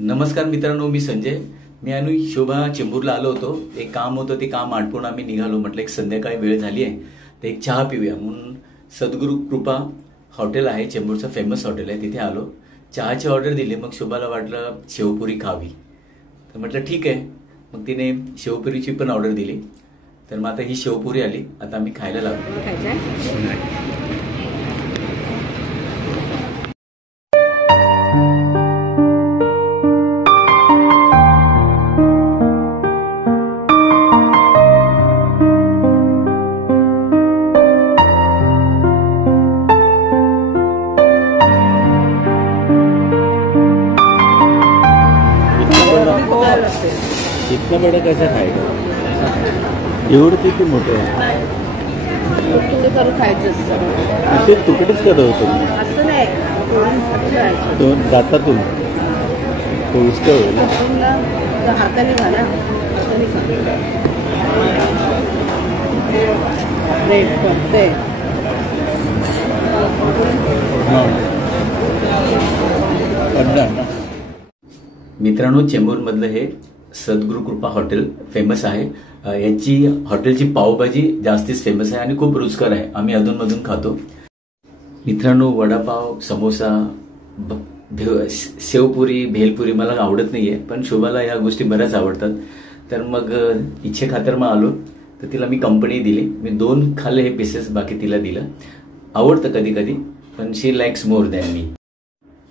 नमस्कार मित्रांनो, मी संजय. मी आणि शोभा चेंबूरला आलो होतो. एक काम होतं, ते काम आटपून आम्ही निघालो. म्हटलं एक संध्याकाळी वेळ झाली आहे तर एक चहा पिऊया म्हणून सद्गुरू कृपा हॉटेल आहे, चेंबूरचं फेमस हॉटेल आहे, तिथे आलो. चहाची ऑर्डर दिली. मग शोभाला वाटलं शेवपुरी खावी, तर म्हटलं ठीक आहे. मग तिने शेवपुरीची पण ऑर्डर दिली. तर मग आता ही शेवपुरी आली, आता आम्ही खायला लागलो. इतना बड़ा कैसे खाएगा? एवढं किती मोठं आहे? तुकडे करून खायचं असतं. ते तुकडेच करत होतो असं नाही, दोन दातातून तो उष्ट होईल. हाताने घाला, हाताने खा. ब्रेड करते. मित्रांनो, चेंबूरमधलं हे सद्गुरू कृपा हॉटेल फेमस आहे. याची हॉटेलची पावभाजी जास्तीच फेमस आहे आणि खूप रुचकर आहे. आम्ही अधूनमधून खातो. मित्रांनो, वडापाव, समोसा, शेवपुरी, भेलपुरी मला आवडत नाहीये, पण शोभाला या गोष्टी बऱ्याच आवडतात. तर मग इच्छे खातर मग आलो. तर तिला मी कंपनी दिली. मी 2 खाल्ले हे पीसेस, बाकी तिला दिलं. आवडतं कधी कधी, पण शी लाईक्स मोर दॅन मी.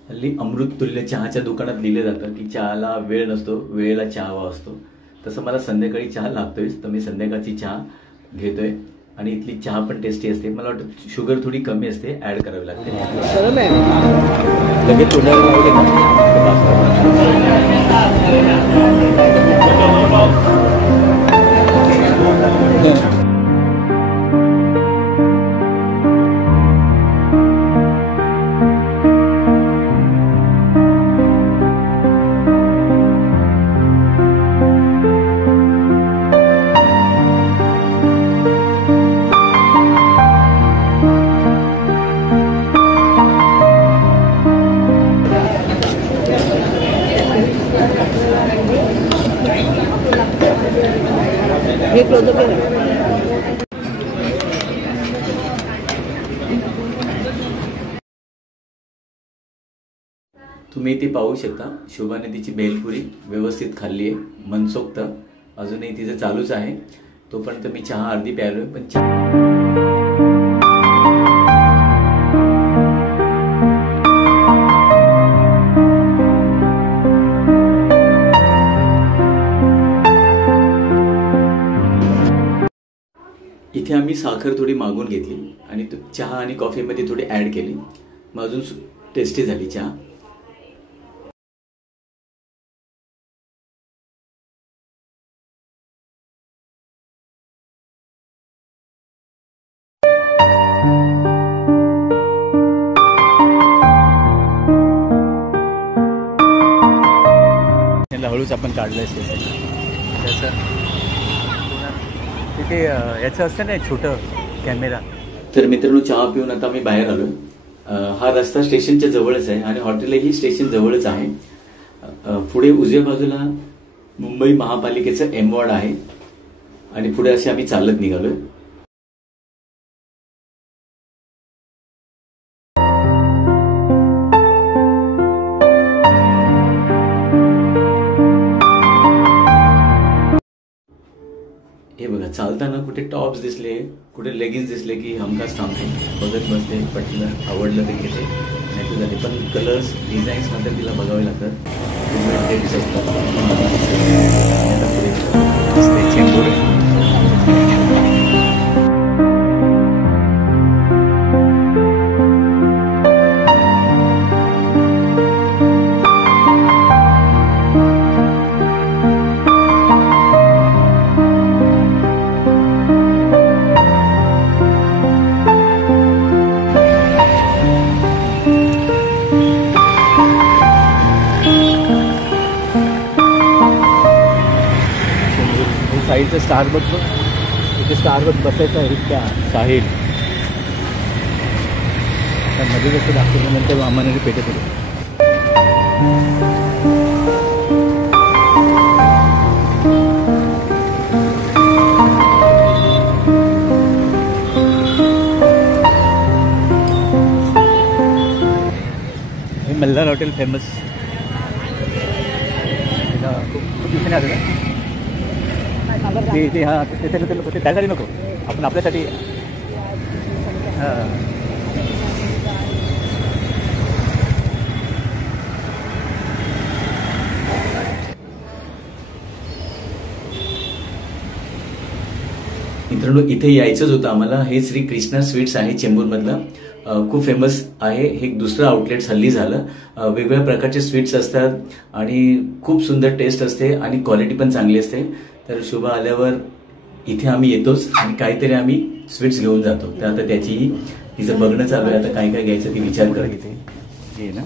हल्ली अमृत तुल्य चहाच्या दुकानात लिहिलं जातं की चहाला वेळ नसतो, वेळेला चहा हवा असतो. तसं मला संध्याकाळी चहा लागतोय, तर मी संध्याकाळची चहा घेतोय. आणि इथली चहा पण टेस्टी असते. मला वाटतं शुगर थोडी कमी असते, ऍड करावी लागते. लगेच तोंडाला लावले का? तुम्ही इथे पाहू शकता, शोभाने तिची भेलपुरी व्यवस्थित खाल्ली आहे, मनसोक्त. अजूनही तिचं चालूच आहे. तोपर्यंत मी चहा अर्धी प्यायलोय. पण इथे आम्ही साखर थोडी मागून घेतली आणि चहा आणि कॉफीमध्ये थोडी ऍड केली. मग अजून टेस्टी झाली चहा. हळूच आपण काढलंय त्याचं. तिथे याचं असतं ना छोटं कॅमेरा. तर मित्रांनो, चहा पिऊन आता मी बाहेर आलो. हा रस्ता स्टेशनच्या जवळच आहे आणि हॉटेलही स्टेशन जवळच आहे. पुढे उजव्या बाजूला मुंबई महापालिकेचं एम वॉर्ड आहे आणि पुढे असे आम्ही चालत निघालोय. हे बघा, चालताना कुठे टॉप्स दिसले, कुठे लेगिन्स दिसले की हमखास थांबते, बघत बसते. पटलं, आवडलं तर घेते, नाही तर झाले. पण कलर्स, डिझाईन्स मात्र तिला बघावे लागतात. साईडचं स्टारबक्स बघ, इथे स्टारबक्स बसायचं आहे त्या साहिल. मध्ये जसं दाखवल्यानंतर आम्हाला पेटत होतं. हॉटेल फेमस खूप दिवसांनी आलं ते हां ते त्यासाठी नको आपण आपल्यासाठी हां मित्रांनो इथे यायचंच होतं आम्हाला. हे श्री कृष्णा स्वीट्स आहे चेंबूरमधलं, खूप फेमस आहे. हे एक दुसरं आउटलेट हल्ली झालं. वेगवेगळ्या प्रकारचे स्वीट्स असतात आणि खूप सुंदर टेस्ट असते आणि क्वालिटी पण चांगली असते. तर शुभा आल्यावर इथे आम्ही येतोच आणि काहीतरी आम्ही स्वीट्स घेऊन जातो. तर आता त्याची तिचं बघणं चालू आहे. आता काय काय घ्यायचं ती विचार करत इथे ये ना.